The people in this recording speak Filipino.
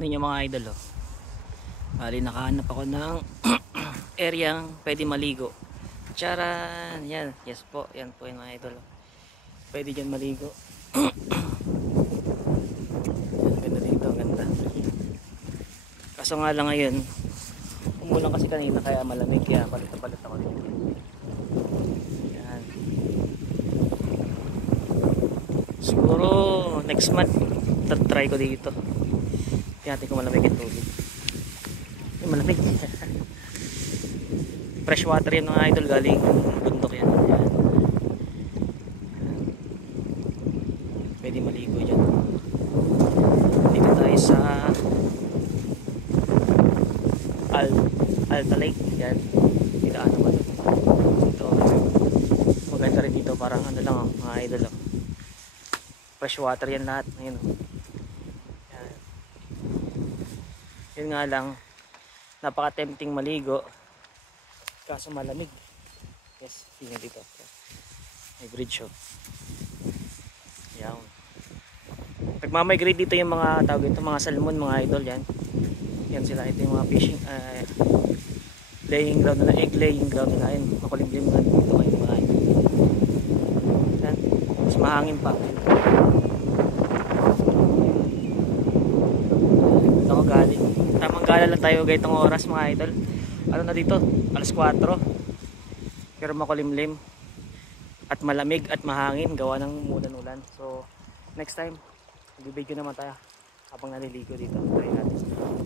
Tingnan nyo mga idol, oh. Bali nakahanap ako ng area pwede maligo. Charan! Yan, yes po, yan po yung mga idol, oh. Pwede dyan maligo. Yan, ganda dito, ganda. Kaso nga lang ngayon, umulan kasi kanina kaya malamig, kaya palit na palit ako dito. Yan. Siguro next month try ko dito. Tingnan ko malamig yung tubig. Malamig. Fresh water yan mga idol, galing bundok yan. Yan. Pwede maligo dyan. Dito tayo sa Alta Lake. Yan. Dito ano ba ito? Ito. Maganda rin dito, parang ano lang, mga idol. Fresh water yan lahat. Ayun. Yan. Yun nga lang, napaka-tempting maligo. Kaso malamig. Yes, tingnan dito. May bridge, oh. Yan. Nagmamigrate dito yung mga tawag ito, mga salmon, mga idol yan. Yan sila, ito yung mga fishing laying ground nila, egg laying ground nila. Yan, makulimlim nga dito kayo mga idol. Yan, mas mahangin pa. Dito ako galing. Tamang gala lang tayo gaytong oras mga idol. Ano na dito? Alas 4. Pero makulimlim at malamig at mahangin gawa ng umulan-ulan. So next time, magbibideo naman tayo habang naliligo dito. Try natin.